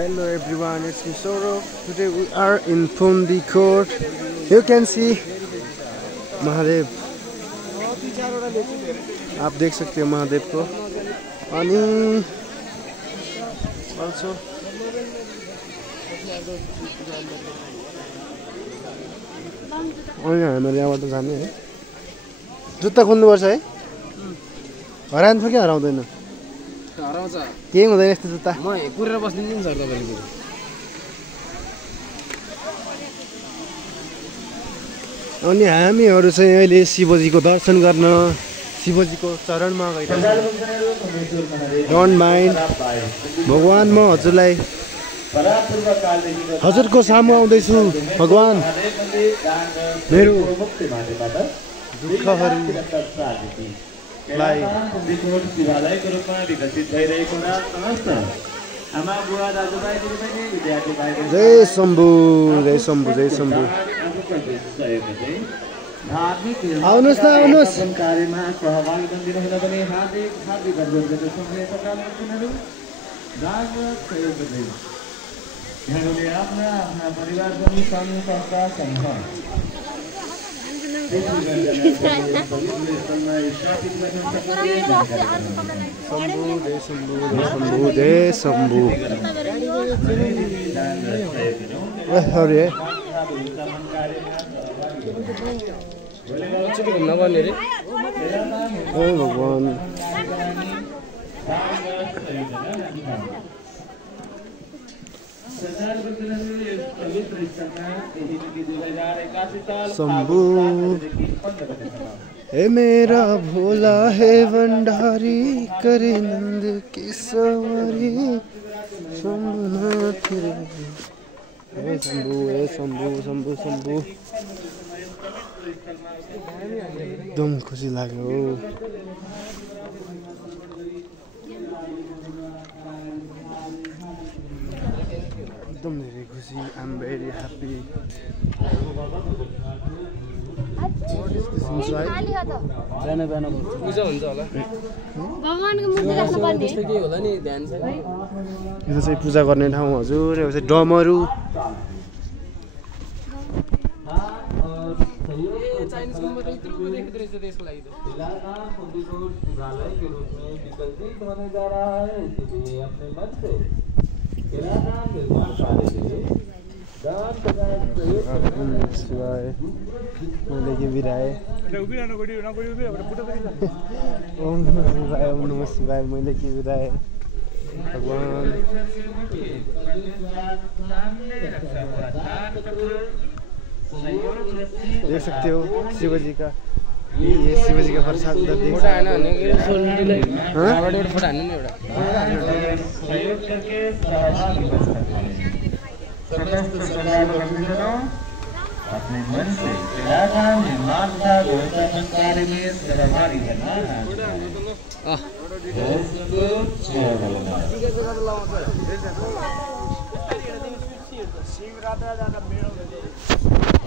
Hello everyone, it's me Saurav. Today we are in Fundi Court. You can see Mahadev. आप देख सकते हो महादेव को. अनि also हामीले यहाँबाट जाने है. जुत्ता खोल्नुपर्छ है. हरान्छ कि हराउँदैन? हराउँछ. केही हुँदैन यस्तो जुत्ता. म पुरेर बस्दिन्छु नि सर तपाईले. अनि हामीहरू चाहिँ अहिले शिवजीको दर्शन गर्न शिवजीको चरणमा गइरहेछौँ. डोन्ट माइन्ड भगवान, म हजुरलाई हजुरको सामु आउँदैछु. भगवान, मेरो दुःखहरूलाई जय शम्भु, जय शम्भु, जय शम्भु. आउनुहोस् न, आउनुहोस्. कार्यमा सहभागी बनिदिनु हुन पनि हार्दिक हार्दिक अनुरोध गर्दछौँ. यहाँहरूले आफ्ना आफ्ना परिवारजन सङ्घ संस्था सङ्घ शम्भु, जय शम्भु, जय शम्भु, जय शम्भु. अरे नगर्ने रे. ओ भगवान, शंभु हे मेरा भोला है भंडारी, करे नंद की सवारी. शंभुनाथ रे. हे शंभु, हे शंभु, शंभु शंभु. एकदम खुसी लाग्यो. एकदम धेरै खुसी. I am very happy. बिहान बिहान पूजा हुन्छ होला. भगवानको मूर्ति राख्नु पर्ने त्यस्तो के होला नि, ध्यान छैन. यो चाहिँ पूजा गर्ने ठाउँ हजुर. यो चाहिँ डमरू. चाइनिज कम्प्युटर यत्रो देख्दै रहेछ त्यसको लागि त. शिवाय मैले के बिराए. ओम नमः शिवाय, ओम नमः शिवाय. मैले के बिराए. भगवान देख सकते हो शिवजी का. ये शिवजी का प्रसाद उधर देख सकते हो. अपने मन से इलाका निर्माण का व्यवस्थापन कार्य में सहभागी बनना. शिवरात्रि